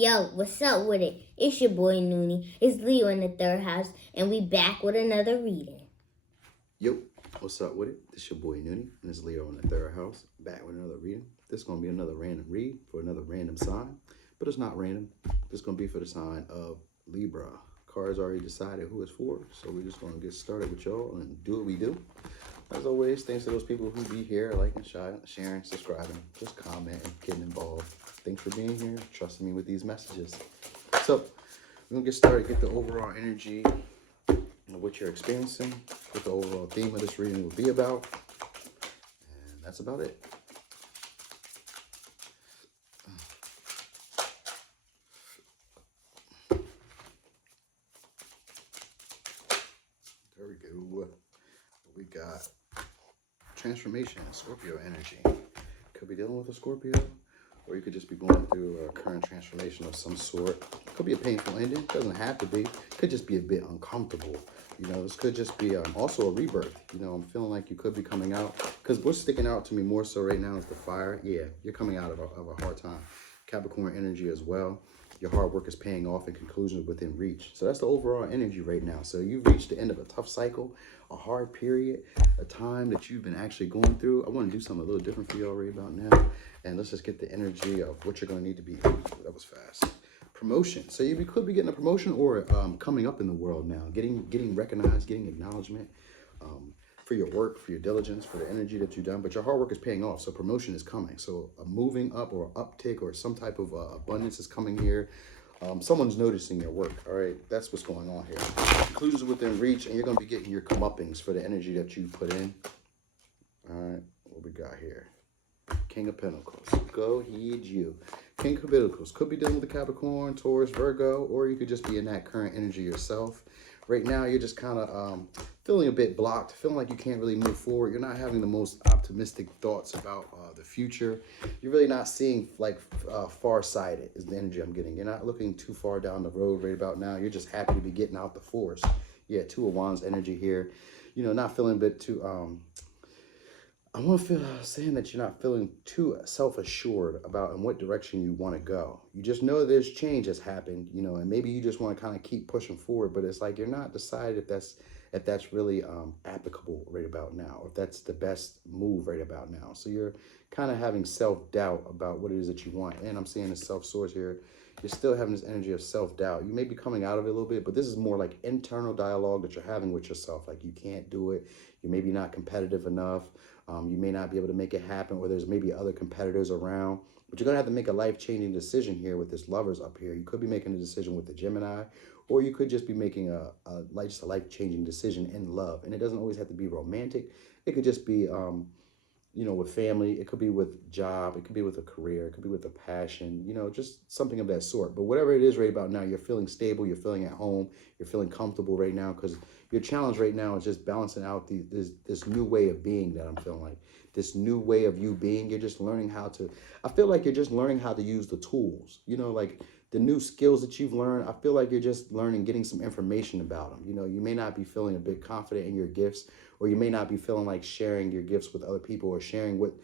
Yo, what's up with it? It's your boy Noonie. It's Leo in the third house, and we back with another reading. Yo, what's up with it? This your boy Noonie, and it's Leo in the third house, back with another reading. This is going to be another random read for another random sign, but it's not random. This is going to be for the sign of Libra. Cards already decided who it's for, so we're just going to get started with y'all and do what we do. As always, thanks to those people who be here, liking, sharing, subscribing, just commenting, getting involved. Thanks for being here, trusting me with these messages. So, we're going to get started, get the overall energy of what you're experiencing, what the overall theme of this reading will be about, and that's about it. There we go. We got transformation, Scorpio energy. Could be dealing with a Scorpio, or you could just be going through a current transformation of some sort. Could be a painful ending, doesn't have to be. Could just be a bit uncomfortable. You know, this could just be also a rebirth. You know, I'm feeling like you could be coming out, because what's sticking out to me more so right now is the fire. Yeah, you're coming out of a hard time. Capricorn energy as well. Your hard work is paying off and conclusions within reach. So that's the overall energy right now. So you've reached the end of a tough cycle, a hard period, a time that you've been actually going through. I want to do something a little different for you already about now. And let's just get the energy of what you're going to need to be. That was fast. Promotion. So you could be getting a promotion or coming up in the world now, getting recognized, getting acknowledgement for your work, for your diligence, for the energy that you've done. But your hard work is paying off, so promotion is coming. So a moving up or uptick or some type of abundance is coming here. Someone's noticing your work. All right, that's what's going on here. Conclusions within reach, and you're going to be getting your comeuppings for the energy that you put in. All right, what we got here? King of Pentacles. Go heed you. King of Pentacles. Could be dealing with a Capricorn, Taurus, Virgo, or you could just be in that current energy yourself. Right now, you're just kind of feeling a bit blocked, feeling like you can't really move forward. You're not having the most optimistic thoughts about the future. You're really not seeing like far-sighted is the energy I'm getting. You're not looking too far down the road right about now. You're just happy to be getting out the force. Yeah, Two of Wands energy here. You know, not feeling a bit too... I want to feel saying that you're not feeling too self-assured about in what direction you want to go. You just know there's change has happened, you know, and maybe you just want to kind of keep pushing forward, but it's like you're not decided if that's really applicable right about now, or if that's the best move right about now. So you're kind of having self-doubt about what it is that you want. And I'm seeing the self-source here. You're still having this energy of self-doubt. You may be coming out of it a little bit, but this is more like internal dialogue that you're having with yourself. Like you can't do it. You may be not competitive enough. You may not be able to make it happen, or there's maybe other competitors around. But you're going to have to make a life-changing decision here with this Lovers up here. You could be making a decision with the Gemini, or you could just be making a life-changing decision in love. And it doesn't always have to be romantic. It could just be, you know, with family. It could be with job. It could be with a career. It could be with a passion, you know, just something of that sort. But whatever it is right about now, you're feeling stable. You're feeling at home. You're feeling comfortable right now, because your challenge right now is just balancing out this new way of being that I'm feeling like. This new way of you being. You're just learning how to, I feel like you're just learning how to use the tools, you know, like the new skills that you've learned. I feel like you're just learning, getting some information about them. You know, you may not be feeling a bit confident in your gifts, or you may not be feeling like sharing your gifts with other people, or sharing what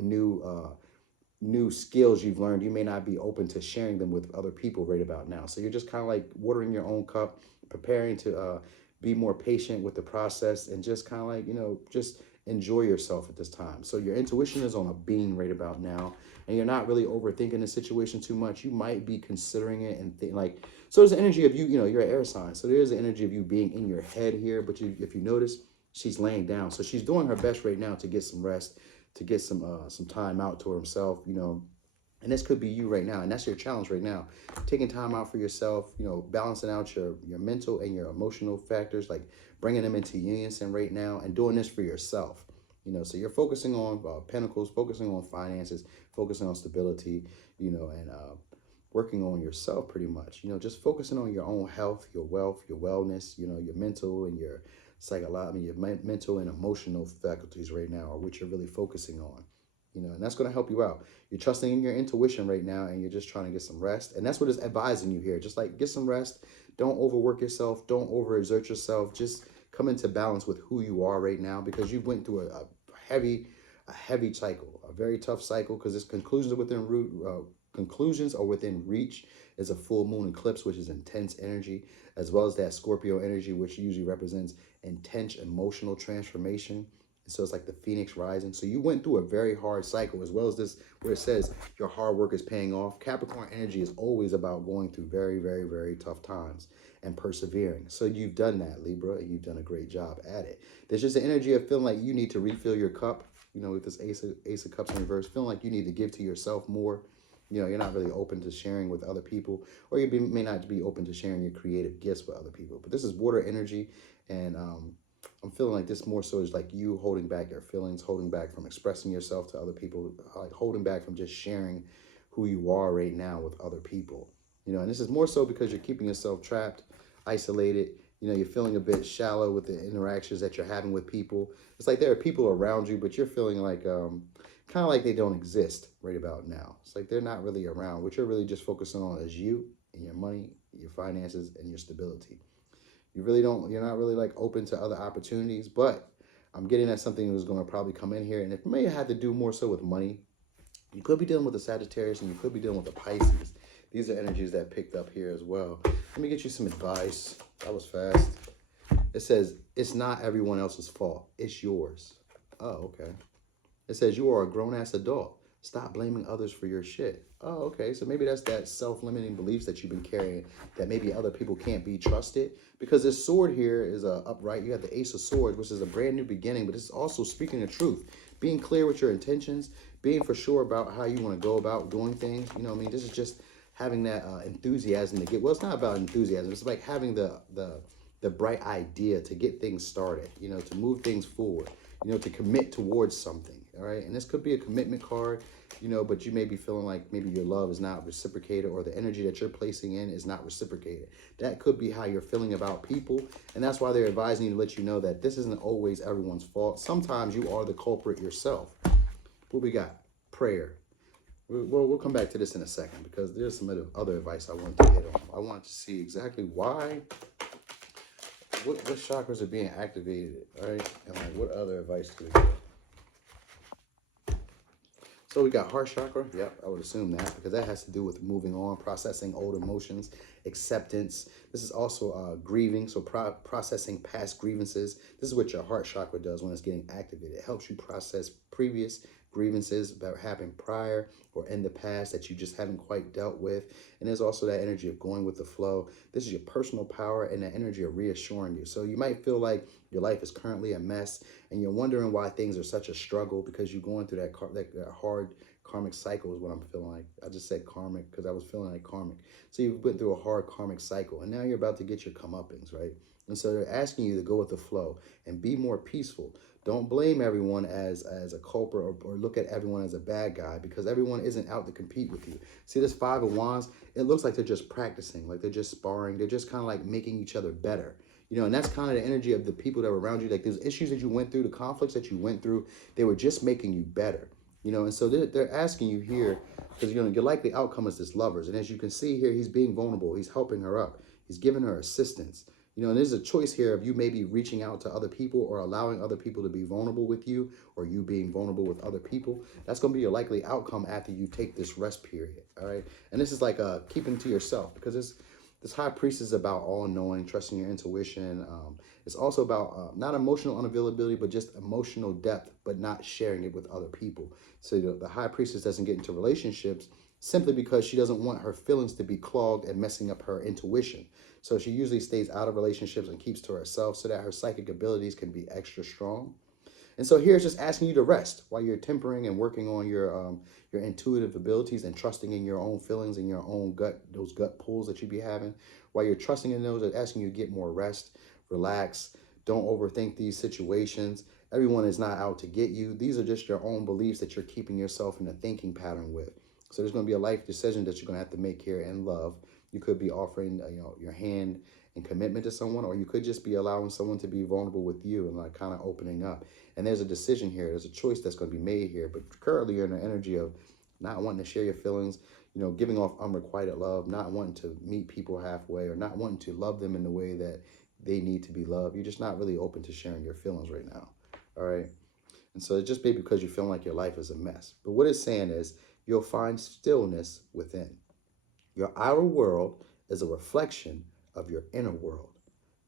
new skills you've learned. You may not be open to sharing them with other people right about now. So you're just kind of like watering your own cup, preparing to be more patient with the process, and just kind of like, you know, just enjoy yourself at this time. So your intuition is on a beam right about now, and you're not really overthinking the situation too much. You might be considering it and think like, so there's the energy of you, you know, you're an air sign. So there's the energy of you being in your head here. But if you notice, she's laying down. So she's doing her best right now to get some rest, to get some time out to herself, you know. And this could be you right now, and that's your challenge right now. Taking time out for yourself, you know, balancing out your mental and your emotional factors, like bringing them into unison right now, and doing this for yourself. You know, so you're focusing on pentacles, focusing on finances, focusing on stability, you know, and working on yourself pretty much. You know, just focusing on your own health, your wealth, your wellness, you know, your mental and your psychological, your mental and emotional faculties right now are what you're really focusing on. You know, and that's going to help you out. You're trusting in your intuition right now, and you're just trying to get some rest. And that's what is advising you here. Just like get some rest. Don't overwork yourself. Don't overexert yourself. Just come into balance with who you are right now, because you went through a heavy cycle, a very tough cycle, because it's conclusions within conclusions are within reach is a full moon eclipse, which is intense energy, as well as that Scorpio energy, which usually represents intense emotional transformation. And so it's like the phoenix rising. So you went through a very hard cycle, as well as this where it says your hard work is paying off. Capricorn energy is always about going through very, very, very tough times and persevering. So you've done that, Libra, and you've done a great job at it. There's just an energy of feeling like you need to refill your cup, you know, with this ace of cups in reverse, feeling like you need to give to yourself more. You know, you're not really open to sharing with other people, or may not be open to sharing your creative gifts with other people. But this is water energy, and I'm feeling like this more so is like you holding back your feelings, holding back from expressing yourself to other people, like holding back from just sharing who you are right now with other people. You know, and this is more so because you're keeping yourself trapped, isolated. You know, you're feeling a bit shallow with the interactions that you're having with people. It's like there are people around you, but you're feeling like kind of like they don't exist right about now. It's like they're not really around. What you're really just focusing on is you and your money, your finances, and your stability. You're not really like open to other opportunities, but I'm getting at something that's going to probably come in here. And it may have to do more so with money. You could be dealing with a Sagittarius and you could be dealing with a Pisces. These are energies that picked up here as well. Let me get you some advice. That was fast. It says, it's not everyone else's fault. It's yours. Oh, okay. It says, you are a grown-ass adult. Stop blaming others for your shit. Oh, okay. So maybe that's that self-limiting beliefs that you've been carrying, that maybe other people can't be trusted. Because this sword here is upright. You have the Ace of Swords, which is a brand new beginning, but it's also speaking the truth. Being clear with your intentions, being for sure about how you want to go about doing things. You know what I mean? This is just having that enthusiasm to get, well, it's not about enthusiasm. It's like having the bright idea to get things started, you know, to move things forward, you know, to commit towards something. All right. And this could be a commitment card, you know, but you may be feeling like maybe your love is not reciprocated, or the energy that you're placing in is not reciprocated. That could be how you're feeling about people. And that's why they're advising you to let you know that this isn't always everyone's fault. Sometimes you are the culprit yourself. What we got? Prayer. We'll come back to this in a second, because there's some other advice I want to hit on. I want to see exactly why, what chakras are being activated, right? And like what other advice do we get? So we got heart chakra. Yep, I would assume that, because that has to do with moving on, processing old emotions, acceptance. This is also grieving, so processing past grievances. This is what your heart chakra does when it's getting activated. It helps you process previous grievances that happened prior or in the past that you just haven't quite dealt with. And there's also that energy of going with the flow. This is your personal power and the energy of reassuring you. So you might feel like your life is currently a mess and you're wondering why things are such a struggle, because you're going through that hard karmic cycle is what I'm feeling like. I just said karmic because I was feeling like karmic. So you've been through a hard karmic cycle and now you're about to get your comeuppance, right? And so they're asking you to go with the flow and be more peaceful. Don't blame everyone as a culprit, or look at everyone as a bad guy, because everyone isn't out to compete with you. See this Five of Wands? It looks like they're just practicing, like they're just sparring. They're just kind of like making each other better. You know, and that's kind of the energy of the people that were around you. Like those issues that you went through, the conflicts that you went through, they were just making you better. You know, and so they're asking you here, because, you know, your likely outcome is this Lovers. And as you can see here, he's being vulnerable. He's helping her up. He's giving her assistance. You know, and there's a choice here of you maybe reaching out to other people or allowing other people to be vulnerable with you, or you being vulnerable with other people. That's going to be your likely outcome after you take this rest period. All right. And this is like keeping to yourself, because this High Priest is about all-knowing, trusting your intuition. It's also about not emotional unavailability, but just emotional depth, but not sharing it with other people. So the High Priestess doesn't get into relationships simply because she doesn't want her feelings to be clogged and messing up her intuition. So she usually stays out of relationships and keeps to herself so that her psychic abilities can be extra strong. And so here it's just asking you to rest while you're tempering and working on your intuitive abilities and trusting in your own feelings and your own gut, those gut pulls that you be having. While you're trusting in those, it's asking you to get more rest, relax, don't overthink these situations. Everyone is not out to get you. These are just your own beliefs that you're keeping yourself in a thinking pattern with. So there's going to be a life decision that you're going to have to make here in love. You could be offering, you know, your hand and commitment to someone, or you could just be allowing someone to be vulnerable with you and like kind of opening up. And there's a decision here. There's a choice that's going to be made here. But currently you're in the energy of not wanting to share your feelings, you know, giving off unrequited love, not wanting to meet people halfway, or not wanting to love them in the way that they need to be loved. You're just not really open to sharing your feelings right now. All right. And so it's just maybe because you're feeling like your life is a mess. But what it's saying is, you'll find stillness within. Your outer world is a reflection of your inner world.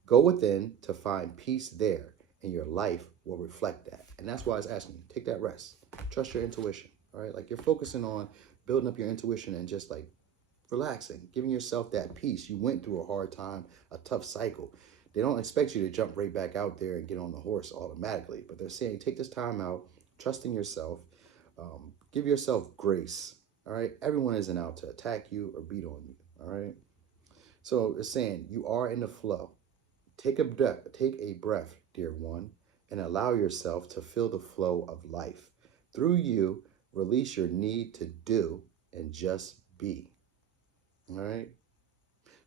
Go within to find peace there, and your life will reflect that. And that's why it's asking you, take that rest. Trust your intuition. All right. Like you're focusing on building up your intuition and just like relaxing, giving yourself that peace. You went through a hard time, a tough cycle. They don't expect you to jump right back out there and get on the horse automatically, but they're saying take this time out, trusting yourself, give yourself grace. All right. Everyone isn't out to attack you or beat on you. All right. So it's saying you are in the flow. Take a breath, dear one, and allow yourself to feel the flow of life. Through you, release your need to do and just be. All right.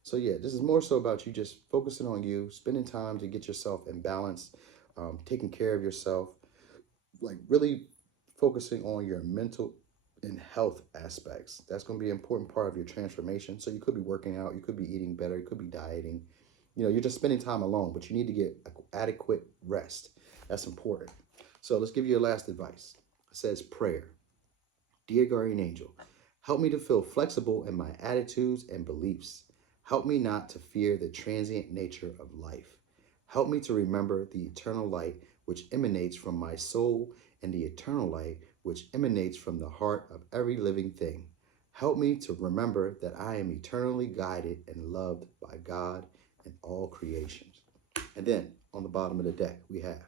So yeah, this is more so about you just focusing on you, spending time to get yourself in balance, taking care of yourself, like really focusing on your mental and health aspects. That's going to be an important part of your transformation. So you could be working out, you could be eating better, you could be dieting. You know, you're just spending time alone, but you need to get adequate rest. That's important. So let's give you your last advice. It says prayer. Dear guardian angel, help me to feel flexible in my attitudes and beliefs. Help me not to fear the transient nature of life. Help me to remember the eternal light which emanates from my soul and the eternal light which emanates from the heart of every living thing. Help me to remember that I am eternally guided and loved by God and all creations. And then on the bottom of the deck, we have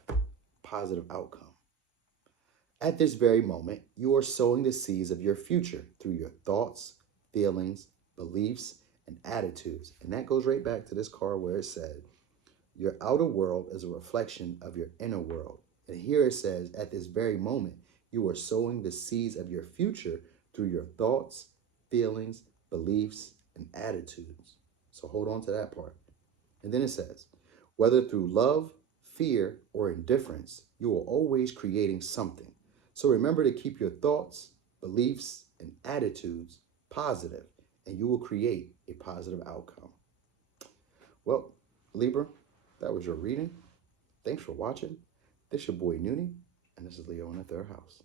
positive outcome. At this very moment, you are sowing the seeds of your future through your thoughts, feelings, beliefs, and attitudes. And that goes right back to this card where it said, your outer world is a reflection of your inner world. And here it says, at this very moment, you are sowing the seeds of your future through your thoughts, feelings, beliefs, and attitudes. So hold on to that part. And then it says, whether through love, fear, or indifference, you are always creating something. So remember to keep your thoughts, beliefs, and attitudes positive, and you will create a positive outcome. Well, Libra, that was your reading. Thanks for watching. This is your boy Noonie, and this is Leo in the third house.